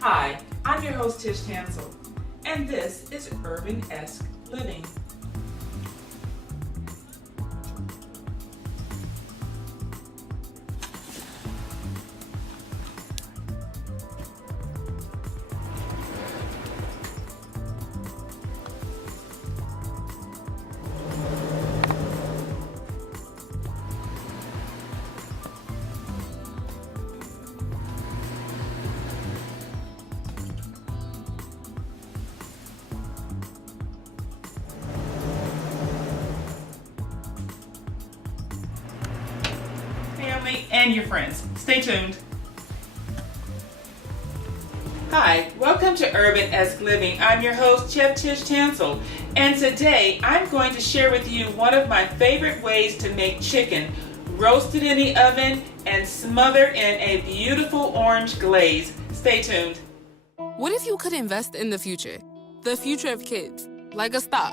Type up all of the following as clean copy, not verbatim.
Hi, I'm your host Tish Tansil, and this is URBANesque Living. Family and your friends. Stay tuned. Hi, welcome to URBANesque Living. I'm your host, Chef Tish Tansil, and today I'm going to share with you one of my favorite ways to make chicken, roasted in the oven and smothered in a beautiful orange glaze. Stay tuned. What if you could invest in the future? The future of kids, like a stock.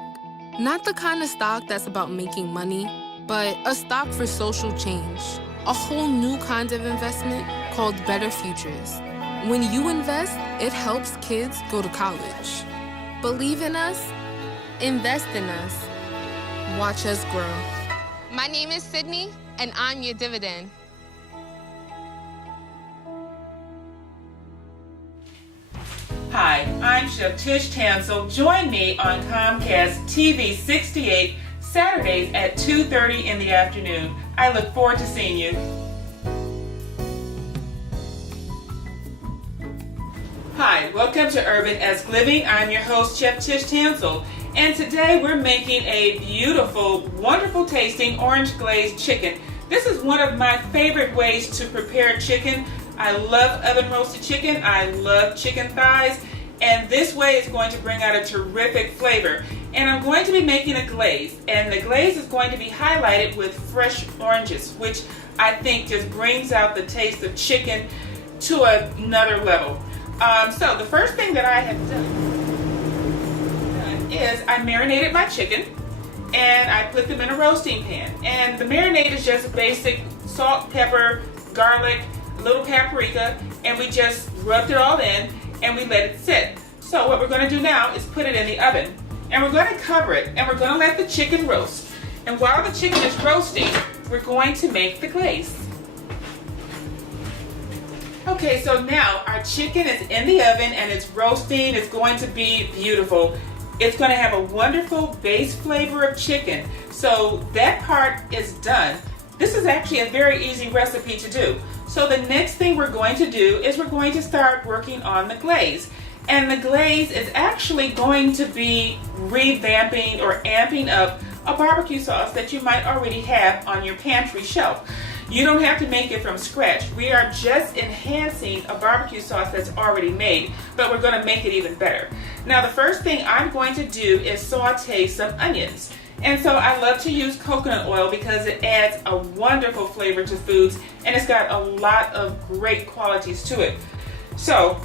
Not the kind of stock that's about making money, but a stock for social change. A whole new kind of investment called Better Futures. When you invest, it helps kids go to college. Believe in us, invest in us, watch us grow. My name is Sydney, and I'm your dividend. Hi, I'm Chef Tish Tansil. Join me on Comcast TV 68 Saturdays at 2:30 in the afternoon. I look forward to seeing you. Hi, welcome to URBANesque Living. I'm your host, Chef Tish Tansil, and today we're making a beautiful, wonderful tasting orange glazed chicken. This is one of my favorite ways to prepare chicken. I love oven roasted chicken. I love chicken thighs, and this way is going to bring out a terrific flavor. And I'm going to be making a glaze, and the glaze is going to be highlighted with fresh oranges, which I think just brings out the taste of chicken to another level. So the first thing that I have done is I marinated my chicken, and I put them in a roasting pan. And the marinade is just basic salt, pepper, garlic, a little paprika, and we just rubbed it all in and we let it sit. So what we're going to do now is put it in the oven, and we're going to cover it, and we're going to let the chicken roast. And while the chicken is roasting, we're going to make the glaze. Okay, so now our chicken is in the oven and it's roasting. It's going to be beautiful. It's going to have a wonderful base flavor of chicken. So that part is done. This is actually a very easy recipe to do. So the next thing we're going to do is we're going to start working on the glaze. And the glaze is actually going to be revamping or amping up a barbecue sauce that you might already have on your pantry shelf. You don't have to make it from scratch. We are just enhancing a barbecue sauce that's already made, but we're going to make it even better. Now the first thing I'm going to do is saute some onions. And so I love to use coconut oil because it adds a wonderful flavor to foods, and it's got a lot of great qualities to it. So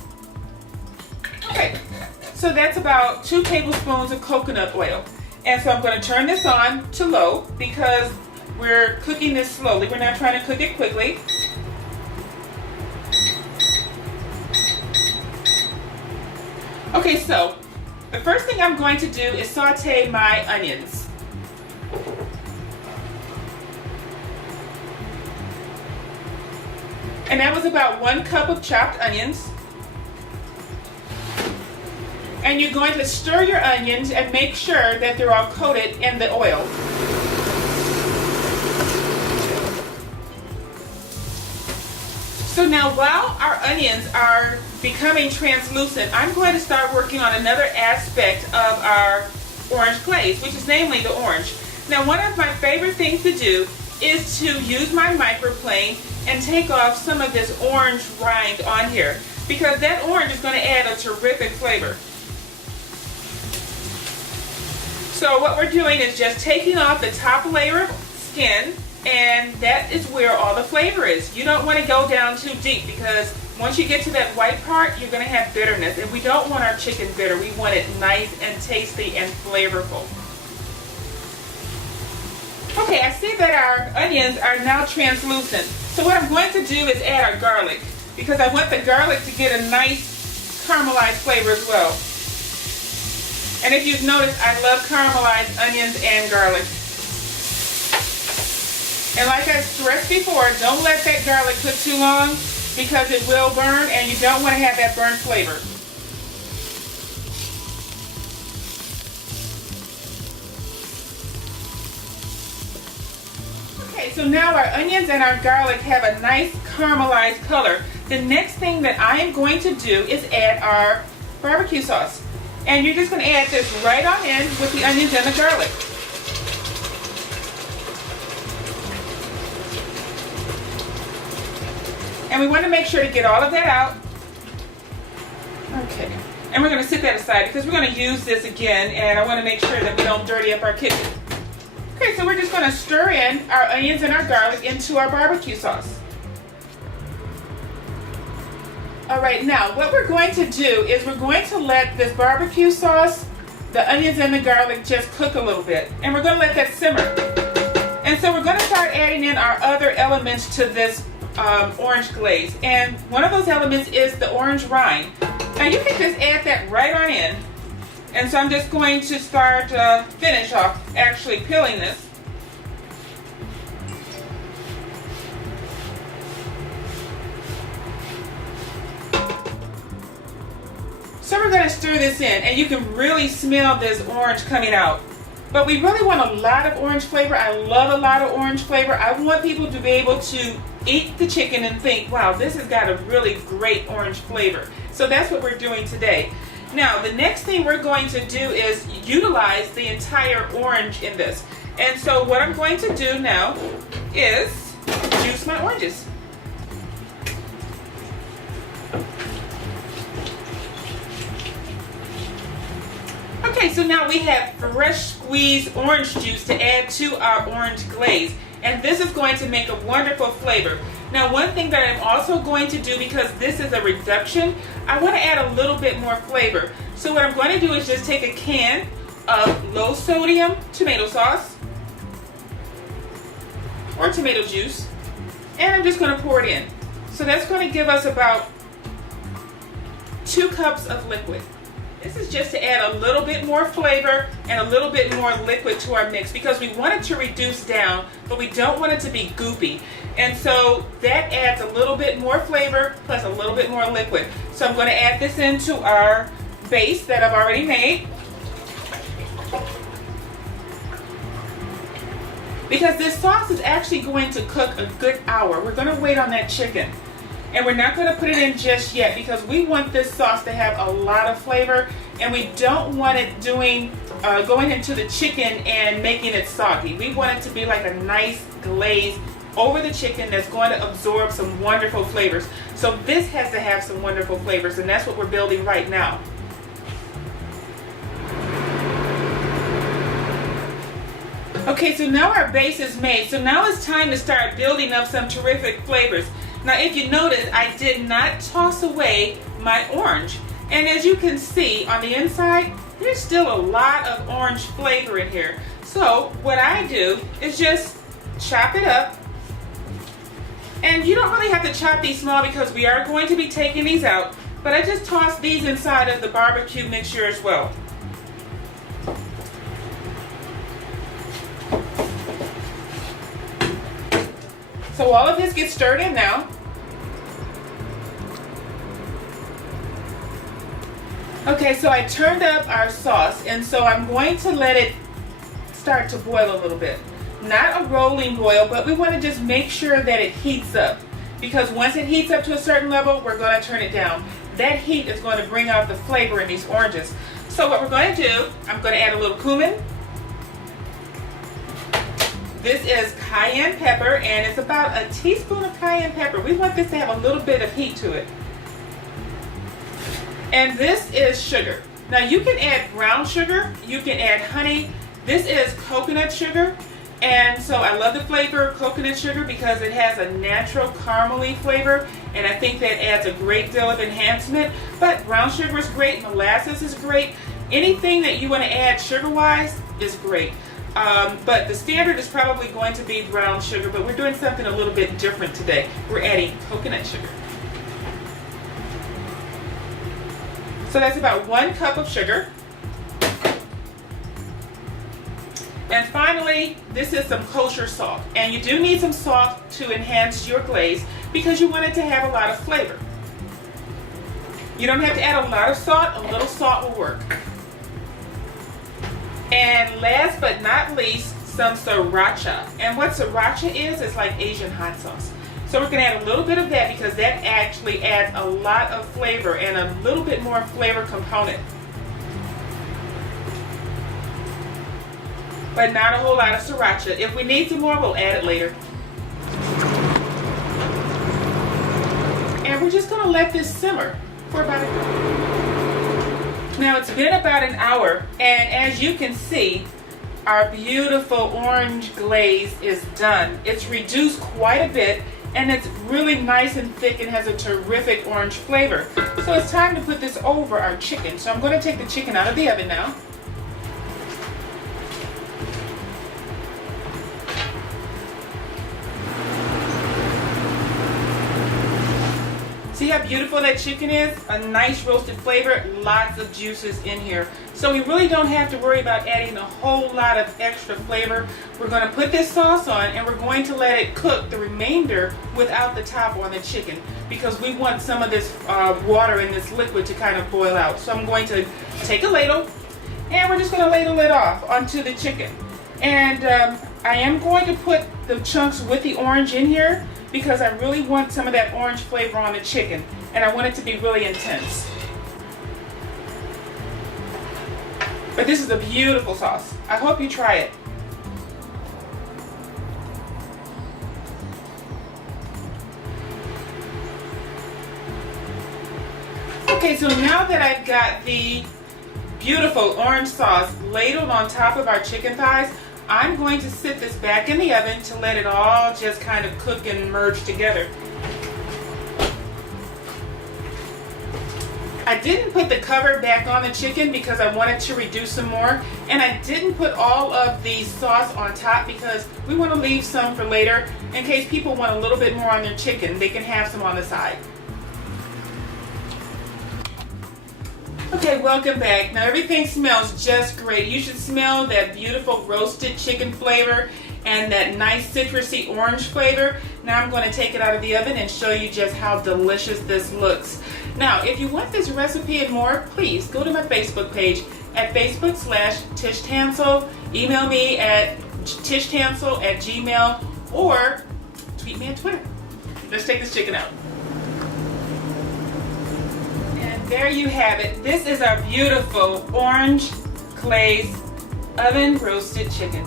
that's about 2 tablespoons of coconut oil. And so I'm going to turn this on to low because we're cooking this slowly. We're not trying to cook it quickly. Okay, so the first thing I'm going to do is saute my onions. And that was about 1 cup of chopped onions. And you're going to stir your onions and make sure that they're all coated in the oil. So now while our onions are becoming translucent, I'm going to start working on another aspect of our orange glaze, which is namely the orange. Now one of my favorite things to do is to use my microplane and take off some of this orange rind on here, because that orange is going to add a terrific flavor. So what we're doing is just taking off the top layer of skin, and that is where all the flavor is. You don't want to go down too deep, because once you get to that white part, you're going to have bitterness, and we don't want our chicken bitter. We want it nice and tasty and flavorful. Okay, I see that our onions are now translucent. So what I'm going to do is add our garlic, because I want the garlic to get a nice caramelized flavor as well. And if you've noticed, I love caramelized onions and garlic. And like I stressed before, don't let that garlic cook too long because it will burn and you don't want to have that burnt flavor. Okay, so now our onions and our garlic have a nice caramelized color. The next thing that I am going to do is add our barbecue sauce. And you're just going to add this right on in with the onions and the garlic. And we want to make sure to get all of that out. Okay. And we're going to set that aside because we're going to use this again and I want to make sure that we don't dirty up our kitchen. Okay, so we're just going to stir in our onions and our garlic into our barbecue sauce. Alright, now what we're going to do is we're going to let this barbecue sauce, the onions and the garlic just cook a little bit. And we're going to let that simmer. And so we're going to start adding in our other elements to this orange glaze. And one of those elements is the orange rind. Now you can just add that right on in. And so I'm just going to start finish off actually peeling this. So we're going to stir this in and you can really smell this orange coming out. But we really want a lot of orange flavor. I love a lot of orange flavor. I want people to be able to eat the chicken and think, wow, this has got a really great orange flavor. So that's what we're doing today. Now, the next thing we're going to do is utilize the entire orange in this. And so what I'm going to do now is juice my oranges. Okay, so now we have fresh squeezed orange juice to add to our orange glaze. And this is going to make a wonderful flavor. Now, one thing that I'm also going to do, because this is a reduction, I want to add a little bit more flavor. So what I'm going to do is just take a can of low sodium tomato sauce or tomato juice, and I'm just going to pour it in. So that's going to give us about 2 cups of liquid. This is just to add a little bit more flavor and a little bit more liquid to our mix because we want it to reduce down, but we don't want it to be goopy. And so that adds a little bit more flavor plus a little bit more liquid. So I'm going to add this into our base that I've already made. Because this sauce is actually going to cook a good hour. We're going to wait on that chicken. And we're not going to put it in just yet because we want this sauce to have a lot of flavor and we don't want it going into the chicken and making it soggy. We want it to be like a nice glaze over the chicken that's going to absorb some wonderful flavors. So this has to have some wonderful flavors and that's what we're building right now. Okay, so now our base is made. So now it's time to start building up some terrific flavors. Now, if you notice, I did not toss away my orange. And as you can see on the inside, there's still a lot of orange flavor in here. So what I do is just chop it up. And you don't really have to chop these small because we are going to be taking these out. But I just toss these inside of the barbecue mixture as well. So all of this gets stirred in now. Okay, so I turned up our sauce and so I'm going to let it start to boil a little bit. Not a rolling boil, but we want to just make sure that it heats up. Because once it heats up to a certain level, we're going to turn it down. That heat is going to bring out the flavor in these oranges. So what we're going to do, I'm going to add a little cumin. This is cayenne pepper, and it's about a teaspoon of cayenne pepper. We want this to have a little bit of heat to it. And this is sugar. Now you can add brown sugar, you can add honey. This is coconut sugar, and so I love the flavor of coconut sugar because it has a natural caramely flavor, and I think that adds a great deal of enhancement. But brown sugar is great, molasses is great. Anything that you want to add sugar-wise is great. But the standard is probably going to be brown sugar, but we're doing something a little bit different today. We're adding coconut sugar. So that's about 1 cup of sugar. And finally, this is some kosher salt. And you do need some salt to enhance your glaze because you want it to have a lot of flavor. You don't have to add a lot of salt, a little salt will work. And last but not least, some sriracha. And what sriracha is like Asian hot sauce. So we're gonna add a little bit of that because that actually adds a lot of flavor and a little bit more flavor component. But not a whole lot of sriracha. If we need some more, we'll add it later. And we're just gonna let this simmer for about an hour. Now it's been about an hour, and as you can see, our beautiful orange glaze is done. It's reduced quite a bit, and it's really nice and thick and has a terrific orange flavor. So it's time to put this over our chicken. So I'm gonna take the chicken out of the oven now. See how beautiful that chicken is? A nice roasted flavor, lots of juices in here. So we really don't have to worry about adding a whole lot of extra flavor. We're going to put this sauce on and we're going to let it cook the remainder without the top on the chicken because we want some of this water and this liquid to kind of boil out. So I'm going to take a ladle and we're just going to ladle it off onto the chicken. And I am going to put the chunks with the orange in here because I really want some of that orange flavor on the chicken and I want it to be really intense. But this is a beautiful sauce. I hope you try it. Okay, so now that I've got the beautiful orange sauce ladled on top of our chicken thighs, I'm going to sit this back in the oven to let it all just kind of cook and merge together. I didn't put the cover back on the chicken because I wanted to reduce some more, and I didn't put all of the sauce on top because we want to leave some for later in case people want a little bit more on their chicken. They can have some on the side. Okay, welcome back. Now everything smells just great. You should smell that beautiful roasted chicken flavor and that nice citrusy orange flavor. Now I'm going to take it out of the oven and show you just how delicious this looks. Now, if you want this recipe and more, please go to my Facebook page at Facebook/Tish Tansil. Email me at tishtansil@gmail or tweet me on Twitter. Let's take this chicken out. There you have it. This is our beautiful orange glaze oven roasted chicken.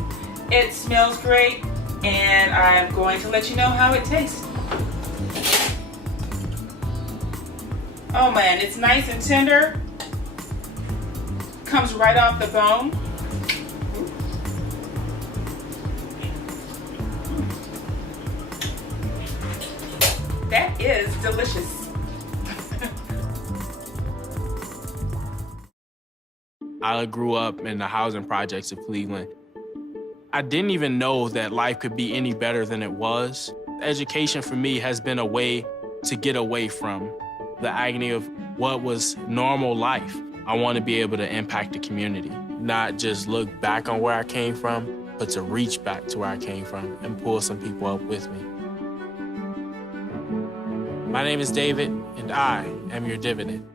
It smells great and I'm going to let you know how it tastes. Oh man, it's nice and tender. Comes right off the bone. That is delicious. I grew up in the housing projects of Cleveland. I didn't even know that life could be any better than it was. Education for me has been a way to get away from the agony of what was normal life. I want to be able to impact the community, not just look back on where I came from, but to reach back to where I came from and pull some people up with me. My name is David, and I am your dividend.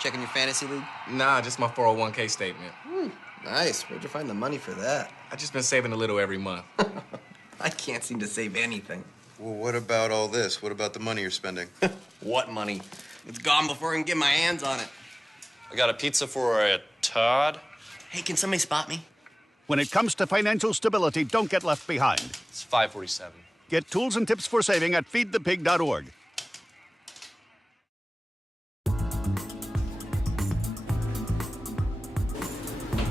Checking your fantasy league? Nah, just my 401k statement. Nice. Where'd you find the money for that? I just been saving a little every month. I can't seem to save anything. Well, what about all this? What about the money you're spending? What money? It's gone before I can get my hands on it. I got a pizza for a Todd. Hey, can somebody spot me? When it comes to financial stability, don't get left behind. It's 547. Get tools and tips for saving at feedthepig.org.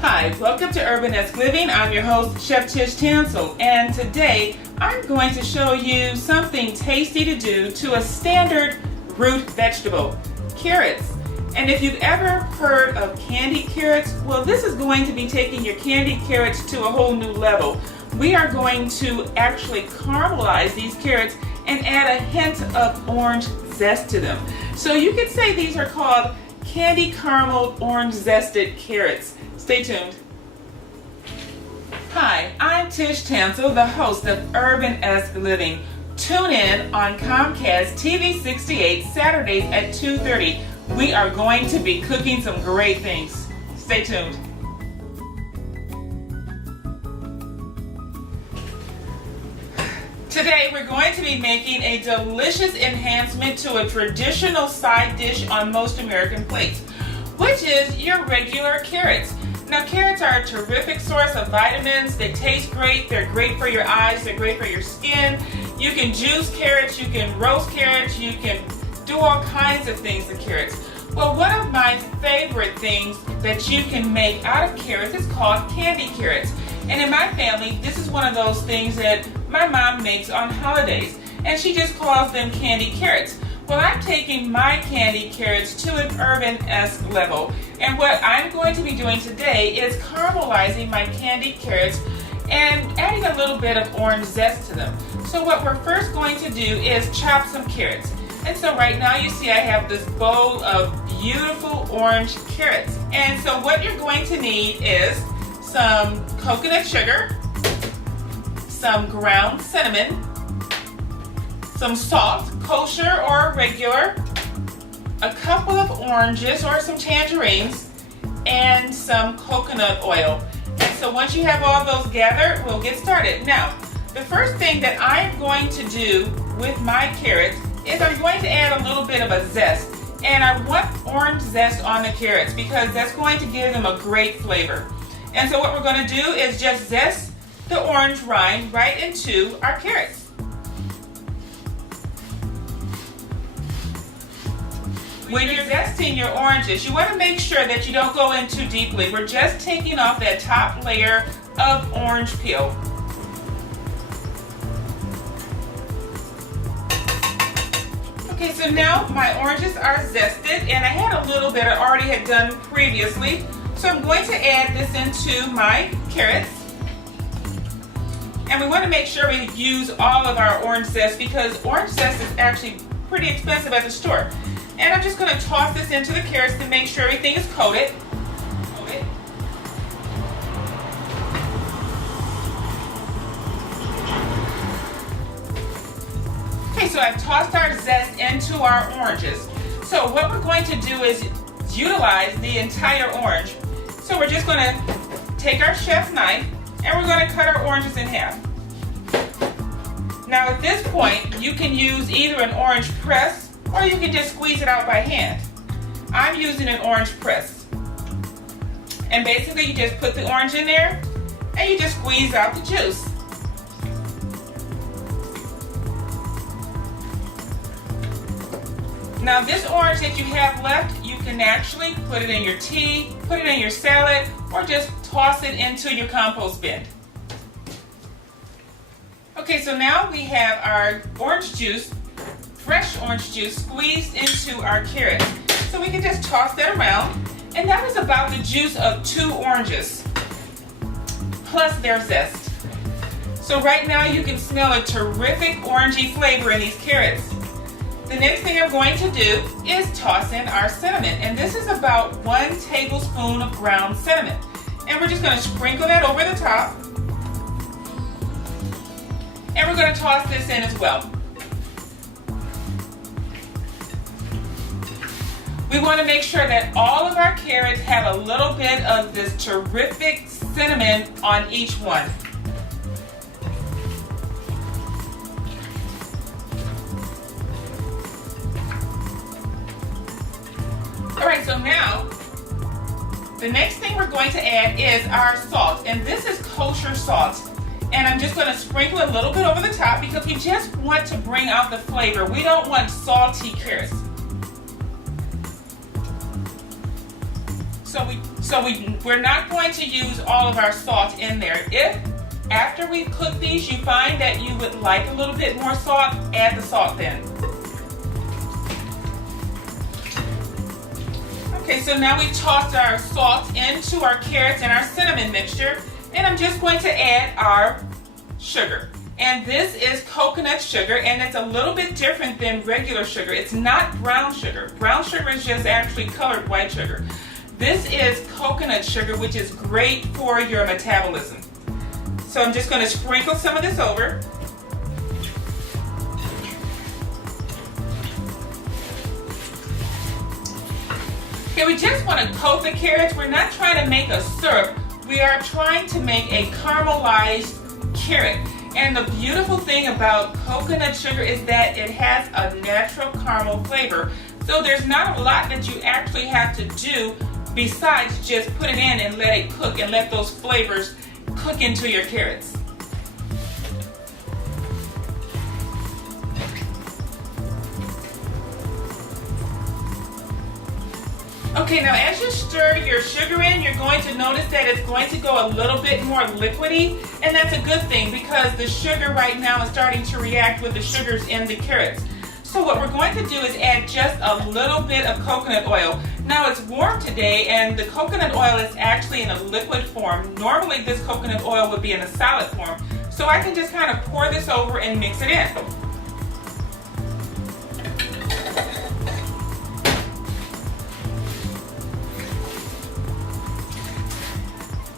Hi, welcome to URBANesque Living. I'm your host, Chef Tish Tansil, and today I'm going to show you something tasty to do to a standard root vegetable, carrots. And if you've ever heard of candied carrots, well, this is going to be taking your candied carrots to a whole new level. We are going to actually caramelize these carrots and add a hint of orange zest to them. So you could say these are called candy caramel orange zested carrots. Stay tuned. Hi, I'm Tish Tansil, the host of URBANesque Living. Tune in on Comcast TV 68 Saturdays at 2:30. We are going to be cooking some great things. Stay tuned. Today we're going to be making a delicious enhancement to a traditional side dish on most American plates, which is your regular carrots. Now, carrots are a terrific source of vitamins. They taste great. They're great for your eyes. They're great for your skin. You can juice carrots. You can roast carrots. You can do all kinds of things with carrots. Well, one of my favorite things that you can make out of carrots is called candy carrots. And in my family, this is one of those things that my mom makes on holidays. And she just calls them candy carrots. Well, I'm taking my candy carrots to an URBANesque level. And what I'm going to be doing today is caramelizing my candy carrots and adding a little bit of orange zest to them. So what we're first going to do is chop some carrots. And so right now you see I have this bowl of beautiful orange carrots. And so what you're going to need is some coconut sugar, some ground cinnamon, some salt, kosher or regular, a couple of oranges or some tangerines, and some coconut oil. And so once you have all those gathered, we'll get started. Now, the first thing that I'm going to do with my carrots is I'm going to add a little bit of a zest. And I want orange zest on the carrots because that's going to give them a great flavor. And so what we're going to do is just zest the orange rind right into our carrots. When you're zesting your oranges, you want to make sure that you don't go in too deeply. We're just taking off that top layer of orange peel. Okay, so now my oranges are zested, and I had a little bit I already had done previously. So I'm going to add this into my carrots. And we want to make sure we use all of our orange zest because orange zest is actually pretty expensive at the store. And I'm just going to toss this into the carrots to make sure everything is coated. Okay, so I've tossed our zest into our oranges. So what we're going to do is utilize the entire orange. So we're just going to take our chef knife and we're going to cut our oranges in half. Now at this point, you can use either an orange press or you can just squeeze it out by hand. I'm using an orange press. And basically you just put the orange in there and you just squeeze out the juice. Now this orange that you have left, you can actually put it in your tea, put it in your salad, or just toss it into your compost bin. Okay, so now we have our orange juice, fresh orange juice squeezed into our carrots. So we can just toss that around. And that was about the juice of 2 oranges, plus their zest. So right now you can smell a terrific orangey flavor in these carrots. The next thing I'm going to do is toss in our cinnamon. And this is about 1 tablespoon of ground cinnamon. And we're just going to sprinkle that over the top. And we're going to toss this in as well. We want to make sure that all of our carrots have a little bit of this terrific cinnamon on each one. All right, so now the next thing we're going to add is our salt, and this is kosher salt. And I'm just going to sprinkle a little bit over the top because we just want to bring out the flavor. We don't want salty carrots. We're not going to use all of our salt in there. If after we cook these you find that you would like a little bit more salt, add the salt then. Okay, so now we've tossed our salt into our carrots and our cinnamon mixture, and I'm just going to add our sugar. And this is coconut sugar, and it's a little bit different than regular sugar. It's not brown sugar. Brown sugar is just actually colored white sugar. This is coconut sugar, which is great for your metabolism. So I'm just going to sprinkle some of this over. Okay, we just want to coat the carrots. We're not trying to make a syrup. We are trying to make a caramelized carrot. And the beautiful thing about coconut sugar is that it has a natural caramel flavor. So there's not a lot that you actually have to do besides just put it in and let it cook and let those flavors cook into your carrots. Okay, now as you stir your sugar in, you're going to notice that it's going to go a little bit more liquidy, and that's a good thing because the sugar right now is starting to react with the sugars in the carrots. So what we're going to do is add just a little bit of coconut oil. Now it's warm today, and the coconut oil is actually in a liquid form. Normally this coconut oil would be in a solid form. So I can just kind of pour this over and mix it in.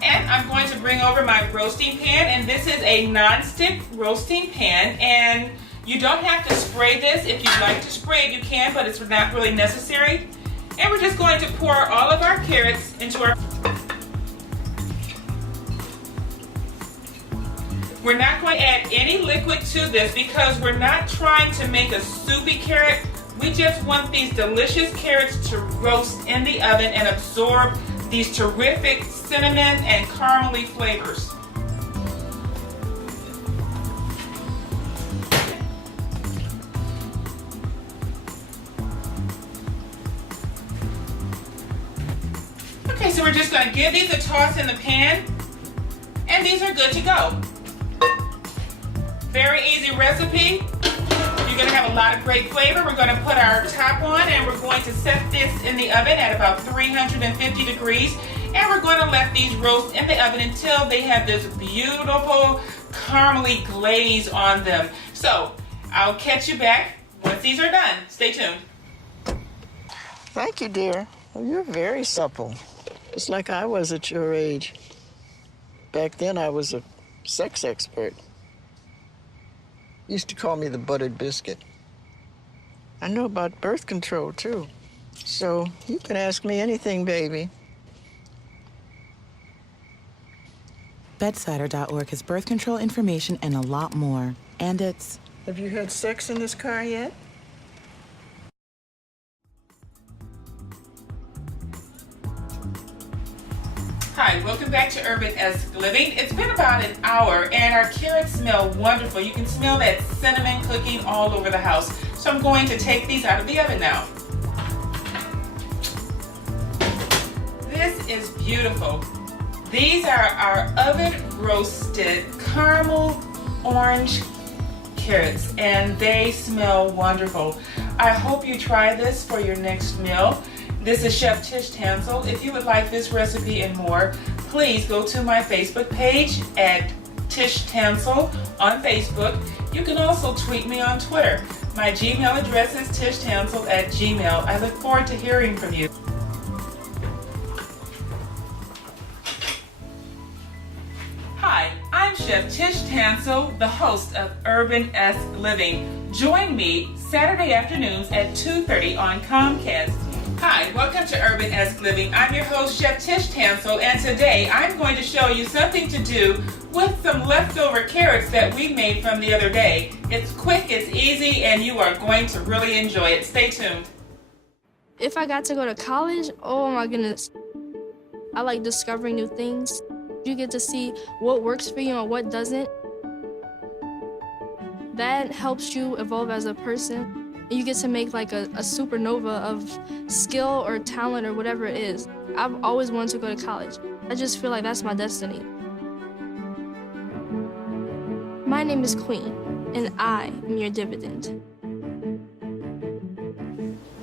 And I'm going to bring over my roasting pan, and this is a non-stick roasting pan, and you don't have to spray this. If you'd like to spray it, you can, but it's not really necessary. And we're just going to pour all of our carrots into our... We're not going to add any liquid to this because we're not trying to make a soupy carrot. We just want these delicious carrots to roast in the oven and absorb these terrific cinnamon and caramely flavors. Okay, so we're just going to give these a toss in the pan, and these are good to go. Very easy recipe. You're going to have a lot of great flavor. We're going to put our top on, and we're going to set this in the oven at about 350 degrees. And we're going to let these roast in the oven until they have this beautiful caramely glaze on them. So I'll catch you back once these are done. Stay tuned. Thank you, dear. Well, you're very supple. Just like I was at your age. Back then, I was a sex expert. Used to call me the buttered biscuit. I know about birth control, too. So you can ask me anything, baby. Bedsider.org has birth control information and a lot more. And it's... Have you had sex in this car yet? Hi, welcome back to URBANesque Living. It's been about an hour and our carrots smell wonderful. You can smell that cinnamon cooking all over the house. So I'm going to take these out of the oven now. This is beautiful. These are our oven roasted caramel orange carrots, and they smell wonderful. I hope you try this for your next meal. This is Chef Tish Tansil. If you would like this recipe and more, please go to my Facebook page at Tish Tansil on Facebook. You can also tweet me on Twitter. My Gmail address is tishtansil@gmail. I look forward to hearing from you. Hi, I'm Chef Tish Tansil, the host of URBANesque Living. Join me Saturday afternoons at 2:30 on Comcast. Hi, welcome to URBANesque Living. I'm your host, Chef Tish Tansil, and today I'm going to show you something to do with some leftover carrots that we made from the other day. It's quick, it's easy, and you are going to really enjoy it. Stay tuned. If I got to go to college, oh my goodness. I like discovering new things. You get to see what works for you and what doesn't. That helps you evolve as a person. You get to make like a supernova of skill or talent or whatever it is. I've always wanted to go to college. I just feel like that's my destiny. My name is Queen, and I am your dividend.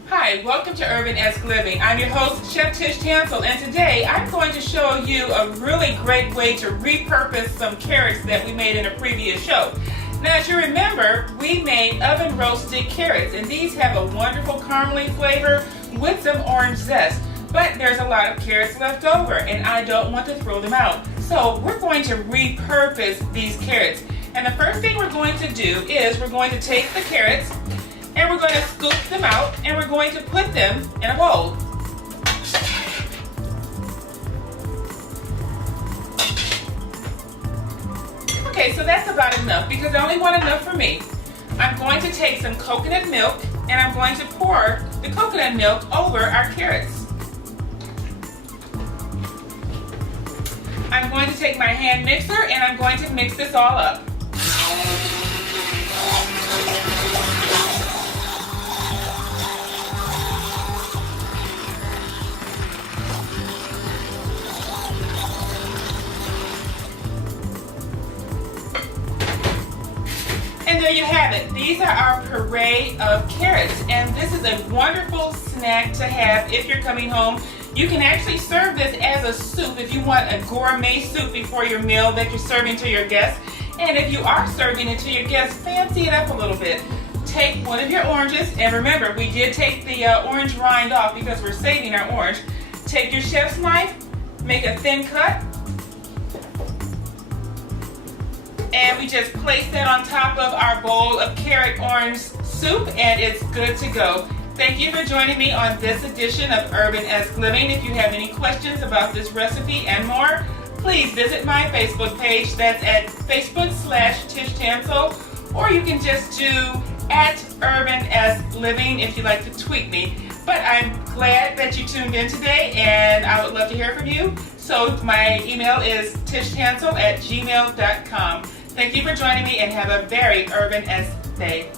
Hi, welcome to URBANesque Living. I'm your host, Chef Tish Tansil, and today I'm going to show you a really great way to repurpose some carrots that we made in a previous show. Now, as you remember, we made oven roasted carrots, and these have a wonderful caramely flavor with some orange zest. But there's a lot of carrots left over, and I don't want to throw them out. So we're going to repurpose these carrots. And the first thing we're going to do is we're going to take the carrots and we're going to scoop them out and we're going to put them in a bowl. Okay, so that's about enough because I only want enough for me. I'm going to take some coconut milk and I'm going to pour the coconut milk over our carrots. I'm going to take my hand mixer and I'm going to mix this all up. And there you have it. These are our puree of carrots, and this is a wonderful snack to have if you're coming home. You can actually serve this as a soup if you want a gourmet soup before your meal that you're serving to your guests. And if you are serving it to your guests, fancy it up a little bit. Take one of your oranges, and remember, we did take the orange rind off because we're saving our orange. Take your chef's knife, make a thin cut, and we just place that on top of our bowl of carrot orange soup, and it's good to go. Thank you for joining me on this edition of URBANesque Living. If you have any questions about this recipe and more, please visit my Facebook page. That's at Facebook/Tish Tansil, or you can just do @URBANesque Living if you'd like to tweet me. But I'm glad that you tuned in today, and I would love to hear from you. So my email is tishtansel@gmail.com. Thank you for joining me, and have a very URBANesque day.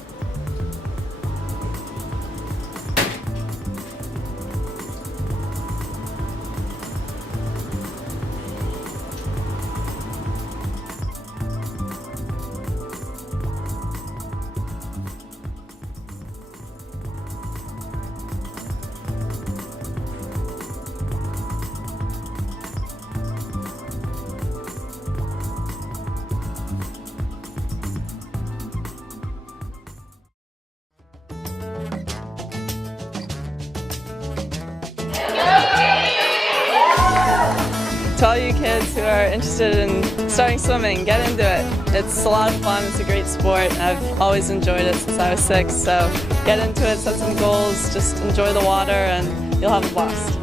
To all you kids who are interested in starting swimming, get into it. It's a lot of fun, it's a great sport, and I've always enjoyed it since I was 6, so get into it, set some goals, just enjoy the water, and you'll have a blast.